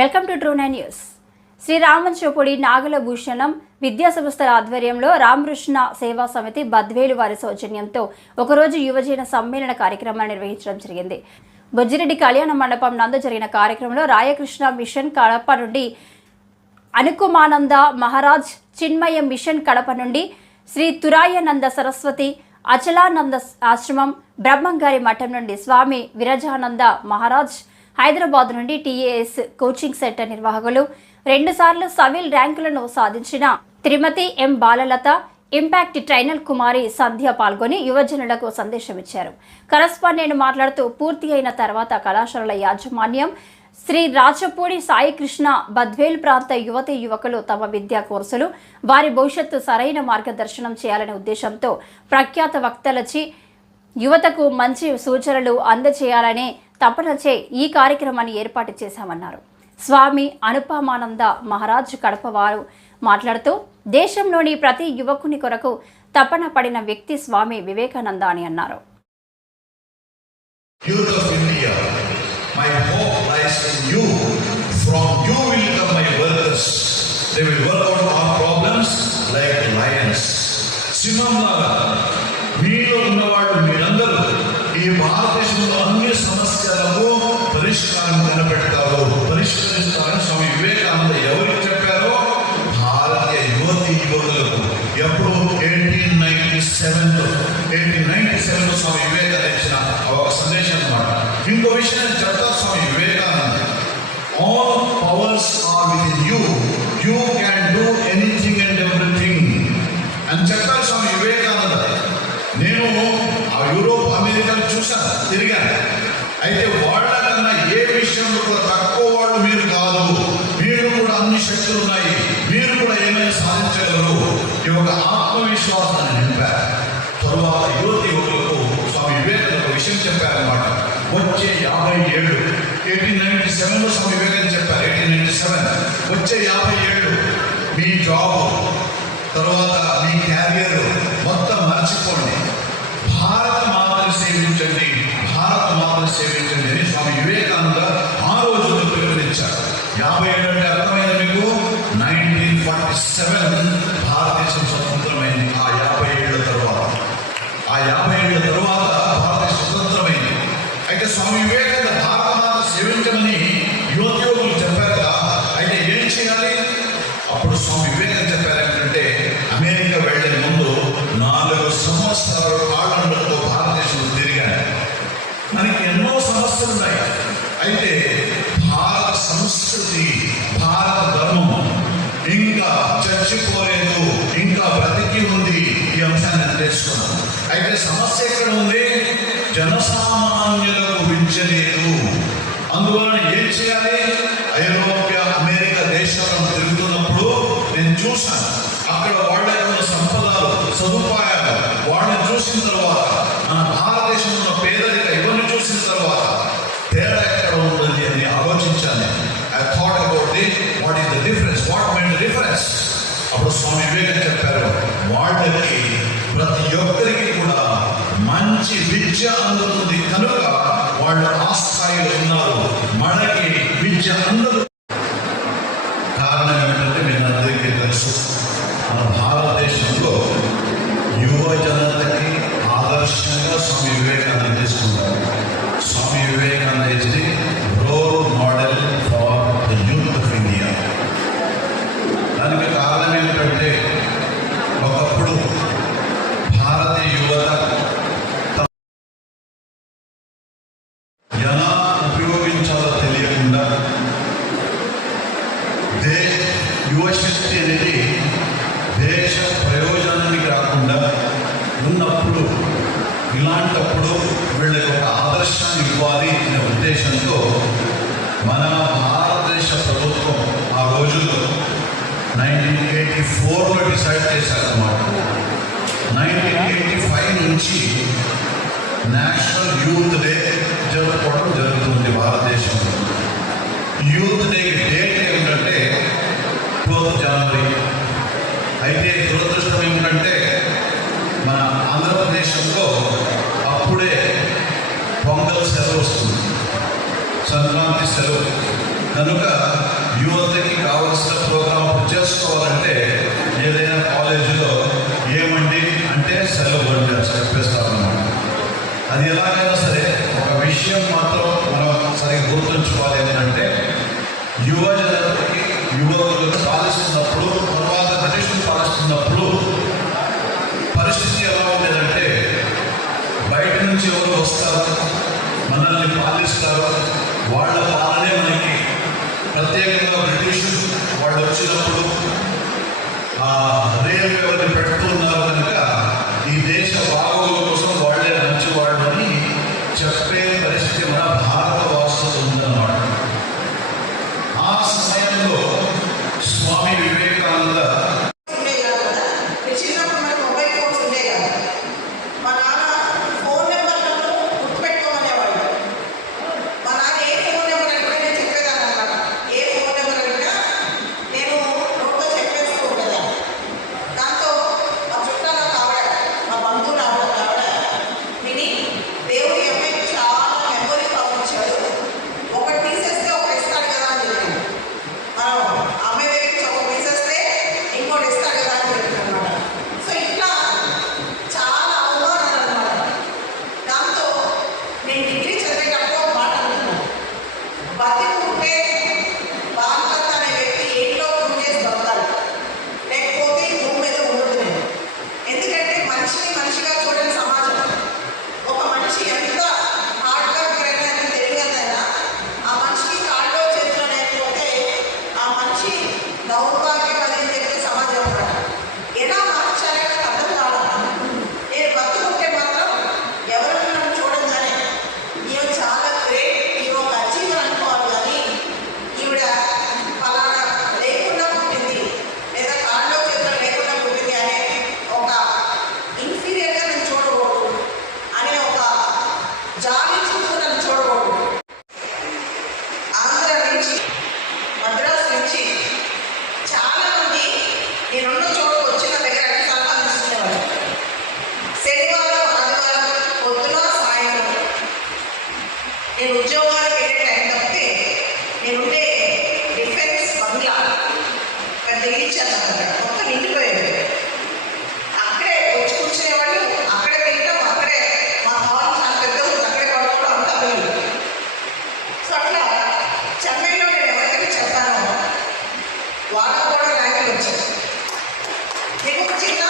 Welcome to true 9 news. Shri Ramanchopudi Nagalabhushanam విద్యా సంస్థల ఆధ్వర్యంలో రామకృష్ణ సేవా సమితి బద్వేలు వారి సౌజన్యంతో ఒకరోజు యువజన సమ్మేళన కార్యక్రమాన్ని నిర్వహించడం జరిగింది. బొజ్జిరెడ్డి కళ్యాణ మండపం నందు జరిగిన కార్యక్రమంలో రాయకృష్ణ మిషన్ కడప నుండి అనుకుమానంద మహారాజ్, చిన్మయ మిషన్ కడప నుండి శ్రీ తురాయానంద సరస్వతి, అచలానంద ఆశ్రమం, బ్రహ్మంగారి మఠం నుండి స్వామి విరజానంద మహారాజ్, హైదరాబాద్ నుండి టీఏఎస్ కోచింగ్ సెంటర్ నిర్వాహకులు, 2 సార్లు సివిల్ ర్యాంకులను సాధించిన శ్రీమతి ఎం బాలలత, ఇంపాక్ట్ ట్రైనర్ కుమారి సంధ్య పాల్గొని యువజనులకు సందేశం ఇచ్చారు. కరస్పాండెంట్ మాట్లాడుతూ పూర్తి అయిన తర్వాత కళాశాలల యాజమాన్యం శ్రీ రాచపూడి సాయికృష్ణ బద్వేలు ప్రాంత యువతీ యువకులు తమ విద్యా కోర్సులు వారి భవిష్యత్తు సరైన మార్గదర్శనం చేయాలనే ఉద్దేశంతో ప్రఖ్యాత వక్తలచి యువతకు మంచి సూచనలు అందజేయాలనే తపనచే ఈ కార్యక్రమాన్ని ఏర్పాటు చేశామన్నారు. స్వామి అనుపమానంద మహారాజ్ కడప వారు మాట్లాడుతూ దేశంలోని ప్రతి యువకుని కొరకు తపన పడిన వ్యక్తి స్వామి వివేకానంద అని అన్నారు. ఈ భారతదేశంలో అన్ని సమస్యలకు పరిష్కారం కనిపెడతారు, పరిష్కరిస్తారని స్వామి వివేకానంద ఎవరికి చెప్పారో భారతీయ యువతీ యువకులకు. ఎప్పుడు 1897 స్వామి వివేకానంద ఇచ్చిన ఒక సందేశం అన్నమాట. ఇంకో విషయం చెప్తారు Swami Vivekananda, all powers are within you, you can do anything and everything అని చెప్పారు స్వామి వివేకానంద. నేను ఆ యూరోప్ అమెరికాను చూశాను, తిరిగాను. అయితే వాళ్ళకన్నా ఏ విషయంలో కూడా తక్కువ వాళ్ళు మీరు కాదు, మీరు కూడా అన్ని శక్తులు ఉన్నాయి, మీరు కూడా ఏమైనా సాధించగలరు. ఈ ఒక ఆత్మవిశ్వాసాన్ని నింపారు. తరువాత యువతి యువకులకు స్వామి వివేకానంద ఒక విషయం చెప్పారన్నమాట. వచ్చే 50 ఏళ్ళు 1897లో స్వామి వివేకానంద చెప్పారు. 1897 వచ్చే 50 ఏళ్ళు మీ జాబ్ తర్వాత మీ క్యారియర్ మొత్తం మర్చిపోండి, భారత మాతని సేవించండి, భారత మాతని సేవించండి అని స్వామి వివేకానంద ఆ రోజుల్లో పిలుపునిచ్చారు. 50 ఏళ్ళు అంటే అర్థమైంది మీకు. 1947 భారతదేశం స్వతంత్రమైంది. ఆ 50 ఏళ్ళ తర్వాత భారతదేశం స్వతంత్రమైంది. అయితే స్వామి వివేకానంద భారత మాత సేవించమని యువకులు చెప్పాక అయితే ఏం చేయాలి? అప్పుడు స్వామి వివేకానంద చెప్పారు ఏంటంటే, అమెరికా వెళ్లే ముందు 4 సంవత్సరాలు కాలంలో భారతదేశంలో తిరిగాను. మనకి ఎన్నో సమస్యలు ఉన్నాయి. అయితే భారత సంస్కృతి, భారత ధర్మం ఇంకా చచ్చిపోలేదు, ఇంకా బ్రతికి ఉంది. ఈ అంశాన్ని నేను తెలుసుకున్నాను. అయితే సమస్య ఎక్కడ ఉంది? జనసామాన్యులకు విద్యలేదు. అందువలన ఏం చేయాలి? ఐరోప్య అమెరికా దేశాలను తిరుగుతున్నప్పుడు నేను చూశాను, అక్కడ వాళ్ళ యొక్క సంపదలు, సదుపాయాలు వాళ్ళని చూసిన తర్వాత, మన భారతదేశంలో ఉన్న పేదరిక ఇవన్నీ చూసిన తర్వాత తేడా ఎక్కడ ఉంటుంది అని ఆలోచించాను. I thought about what is the difference, what made the difference. అప్పుడు స్వామి వివేకానంద చెప్పారు, వాళ్ళకి ప్రతి ఒక్కరికి కూడా మంచి విద్య అందుతుంది కనుక వాళ్ళు ఆ స్థాయిలో ఉన్నారు. మనకి విద్య అందరూ కారణం ఏమిటంటే మీ అందరికీ తెలుసు, మన భారతదేశంలో యువ జనతకి ఆదర్శంగా స్వామి వివేకానంద తీసుకున్నారు. Swami Vivekananda is the role model for the youth of India. దానికి కారణం ఏమిటంటే ఒకప్పుడు భారతీయ యువత ఎలా ఉపయోగించాలో తెలియకుండా యువశక్తి అనేది దేశ ప్రయోజనానికి రాకుండా ఉన్నప్పుడు, ఇలాంటప్పుడు వీళ్ళకి ఒక ఆదర్శాన్ని ఇవ్వాలి అనే ఉద్దేశంతో మన భారతదేశ ప్రభుత్వం ఆ రోజుల్లో 1984లో డిసైడ్ చేశారన్నమాట. 1985 నుంచి నేషనల్ యూత్ డే జరుపుకోవడం జరుగుతుంది భారతదేశంలో. యూత్ డే డేట్ ఏమిటంటే 12 జనవరి. అయితే దురదృష్టం ఏమిటంటే మన ఆంధ్రప్రదేశ్లో అప్పుడే పొంగల్ సెలవు వస్తుంది, సంక్రాంతి సెలవు. కనుక యువతకి కావలసిన ప్రోగ్రామ్ చేసుకోవాలంటే ఏదైనా కాలేజీలో ఏమండి అంటే సెలవు అని చెప్పేస్తామన్నమాట. అది ఎలాగైనా సరే ఒక విషయం మాత్రం మనం సరిగ్గా గుర్తుంచుకోవాలి ఏంటంటే యువకులు పాలిస్తున్నప్పుడు తర్వాత బ్రిటిషులు పాలిస్తున్నప్పుడు పరిస్థితి ఎలా ఉండేదంటే బయట నుంచి ఎవరు వస్తారు, మనల్ని పాలిస్తారు, వాళ్ళ పాలనే మనకి ప్రత్యేకంగా బ్రిటిష్ వాళ్ళు వచ్చినప్పుడు రేపు ఎవరిని పెడుతున్నారు కనుక ఈ దేశ బాగోగుల కోసం వాళ్ళే మంచివాళ్ళు అని చెప్పే పరిస్థితి మన భారత వాసులు ఉందన్నమాట. ఆ సమయంలో స్వామి వివేకానంద నేను ఉద్యోగానికి వెళ్ళే టైం తప్పితే నేనుండే డిఫెన్స్ బంగ్లా పెద్ద ఇచ్చాను అక్కడ మొత్తం నిండిపోయేది. అక్కడే వచ్చి కూర్చునేవాళ్ళు, అక్కడే తింటాం, అక్కడే మా హాల్ చాలా పెద్ద ఉంది, అక్కడే పడుకోవడం అంతా లేదు. సో అట్లా చెన్నైలో నేను ఎవరికైనా చెప్పాను వాళ్ళకు కూడా ర్యాంకులు వచ్చాయి. నేను ఒక చిన్న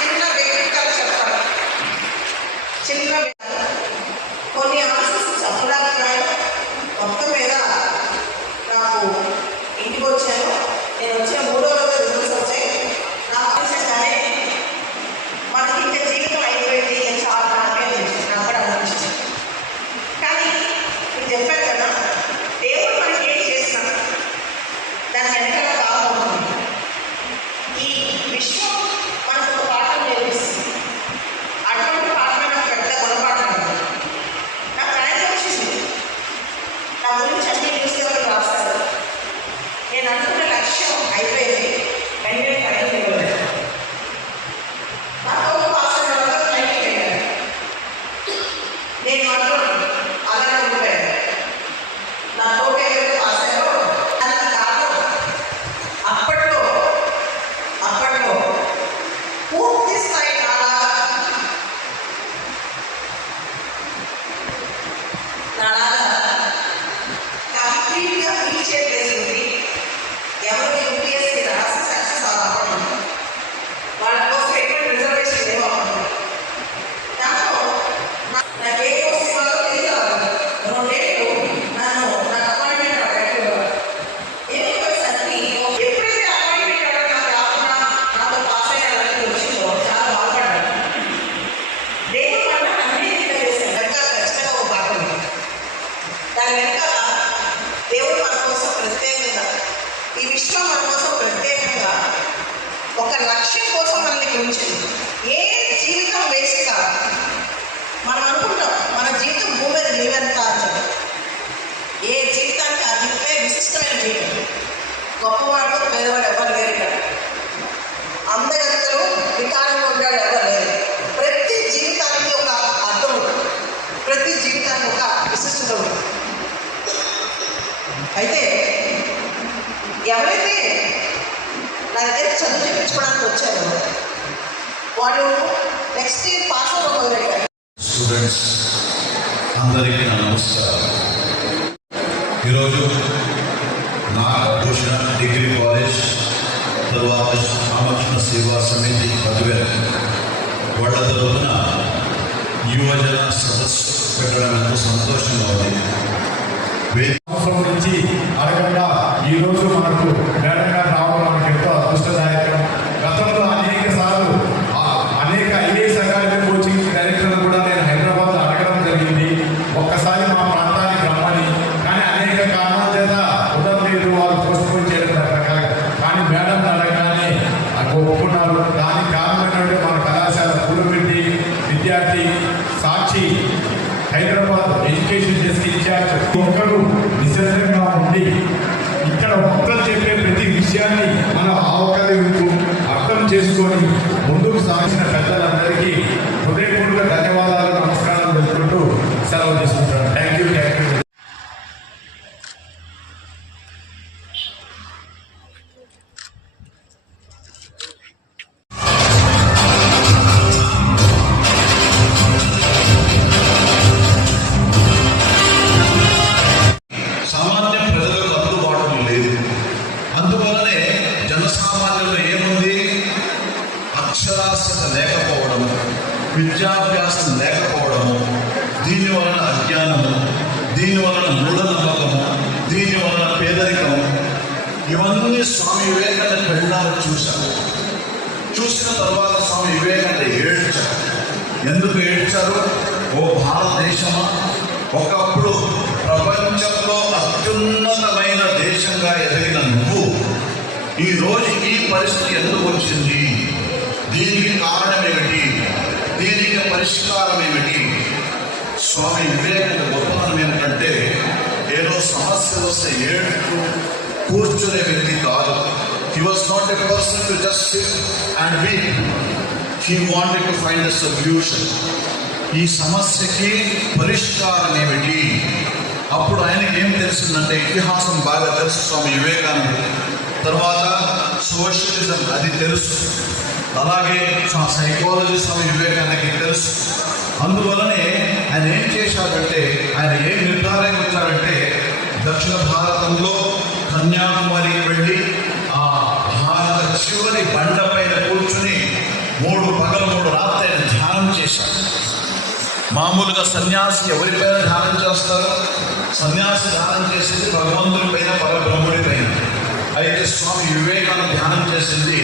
చిన్న వ్యక్తిత్వాలు చెప్పాను. చిన్న కొన్ని ఆఫీసెస్ అభిప్రాయాలు వాడు నెక్స్ట్ ఇయర్ పాస్ అవ్వడం మొదలయ్యారు. స్టూడెంట్స్ అందరికీ నా నమస్కారం. ఈరోజు నాగభూషణ డిగ్రీ కాలేజ్ తర్వాత రామకృష్ణ సేవా సమితి పదివేలు వాళ్ళ తరఫున యువజన సదస్సు పెట్టడం ఎంతో సంతోషంగా ఉంది. సంవత్సరం నుంచి అడగకుండా ఈరోజు మనకు మేడం గారు రావడం మనకు ఎంతో అదృష్టదాయకం. గతంలో అనేక సార్లు అనేక ఐఏఎస్ అకాడమీ కోచింగ్ డైరెక్టర్లు కూడా నేను హైదరాబాద్లో అడగడం జరిగింది, ఒక్కసారి మా ప్రాంతానికి రమ్మని. కానీ అనేక కారణాల చేత కుదరలేదు, వాళ్ళు పోస్ట్పోన్ చేయడం రకరకాల. కానీ మేడం అడగగానే ఒప్పుకున్నారు. దానికి కారణం ఏంటంటే మన కళాశాల పూలపెట్టి విద్యార్థి Sakshi Hyderabad education desk incharge ఒక్కరు నిశ్శబ్దంగా ఉండి ఇక్కడ మొత్తం చెప్పే ప్రతి విషయాన్ని మనం ఆవకలింపు అర్థం చేసుకొని ముందుకు సాగిన పెద్దలందరికీ హృదయపూర్వక ధన్యవాదాలు, నమస్కారాలు తెలుపుకుంటూ సెలవు తీసుకుంటాను. Thank you. సామాన్య ప్రజలకు అందుబాటులో లేదు. అందువలనే జనసామాన్యంలో ఏముంది? అక్షరాస్యత లేకపోవడము, విద్యాభ్యాసం లేకపోవడము, దీని వలన అజ్ఞానము, దీని వలన మూఢనమ్మకము, దీని వలన పేదరికము, ఇవన్నీ స్వామి వివేకానంద పెళ్ళారు చూశారు. చూసిన తర్వాత స్వామి వివేకానంద ఏడ్చారు. ఎందుకు ఏడ్చారు? ఓ భారతదేశమా, ఒకప్పుడు ప్రపంచంలో అత్యున్నతమైన దేశంగా ఎదిగిన నువ్వు ఈరోజు ఈ పరిస్థితి ఎందుకు వచ్చింది? దీనికి కారణం ఏమిటి? దీనికి పరిష్కారం ఏమిటి? స్వామి వివేకానంద గొప్పతనం ఏమిటంటే ఏదో సమస్య వస్తే ఏడుతూ కూర్చునే వ్యక్తి కాదు. He was not a person to just sit and weep. He wanted to find a solution. ఈ సమస్యకి పరిష్కారం ఏమిటి? అప్పుడు ఆయనకి ఏం తెలిసిందంటే ఇతిహాసం బాగా తెలుసు స్వామి వివేకానంద. తర్వాత సోషలిజం అది తెలుసు, అలాగే సైకాలజీ స్వామి వివేకానందకి తెలుసు. అందువలనే ఆయన ఏం చేశాడంటే, ఆయన ఏం నిర్ధారణ వచ్చాడంటే దక్షిణ భారతంలో కన్యాకుమారికి వెళ్ళి ఆ భారత చివరి బండ పైన కూర్చుని 3 పగలు 3 రాత్రి ఆయన ధ్యానం చేశాడు. మామూలుగా సన్యాసి ఎవరిపైన ధ్యానం చేస్తారు? సన్యాసి ధ్యానం చేసేది భగవంతుడి పైన, పరబ్రహ్ముడి పైన. అయితే స్వామి వివేకానంద ధ్యానం చేసింది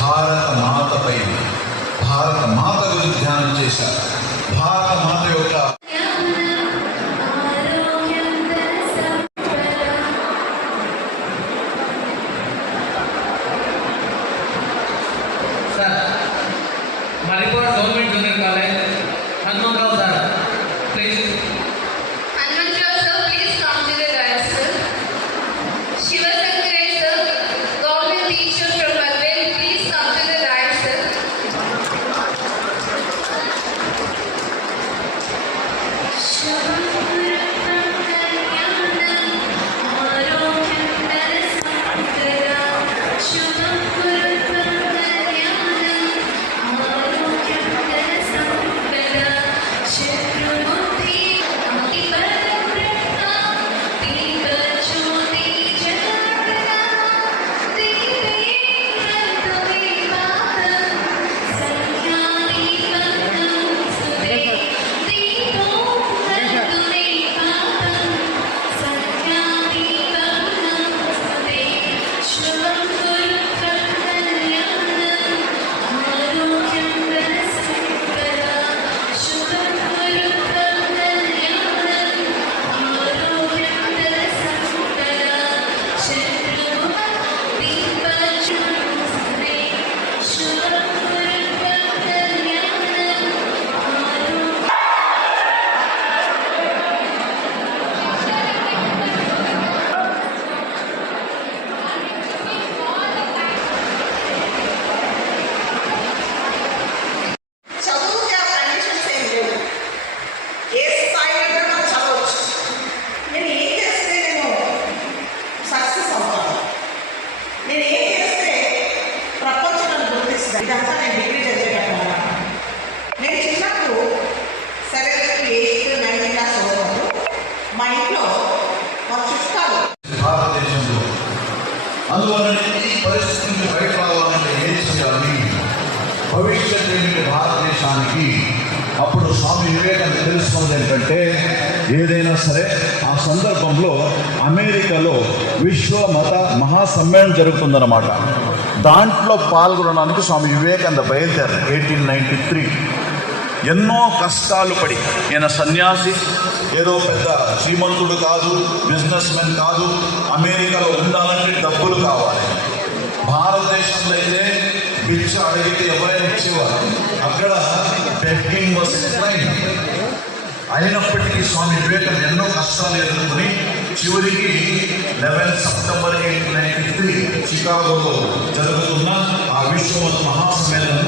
భారత మాత పైన. భారత మాత గురించి ధ్యానం చేశారు. భారత మాత యొక్క Maripur Government Junior College, Hanmantrao sir, please. Hanmantrao sir, please come to the dais sir. Shivasankar sir, government teacher from Badvel, please come to the dais sir. Shubham తెలుసుకున్నది ఏంటంటే ఏదైనా సరే ఆ సందర్భంలో అమెరికాలో విశ్వ మత మహాసమ్మేళనం జరుగుతుందన్నమాట. దాంట్లో పాల్గొనడానికి స్వామి వివేకానంద బయలుదేరారు 1893. ఎన్నో కష్టాలు పడి, ఈయన సన్యాసి, ఏదో పెద్ద శ్రీమంతుడు కాదు, బిజినెస్ మెన్ కాదు. అమెరికాలో ఉండాలంటే డబ్బులు కావాలి. భారతదేశంలో అయితే బిచ్చ అడిగితే ఎవరైనా ఇచ్చేవారు. అక్కడ బెగ్గింగ్ వాస్ క్రైమ్. అయినప్పటికీ స్వామి వివేకానంద ఎన్నో కష్టాలు ఎదుర్కొని చివరికి 11 సెప్టెంబర్ 1893 చికాగోలో జరుగుతున్న ఆ విశ్వ మహాసమ్మేళనం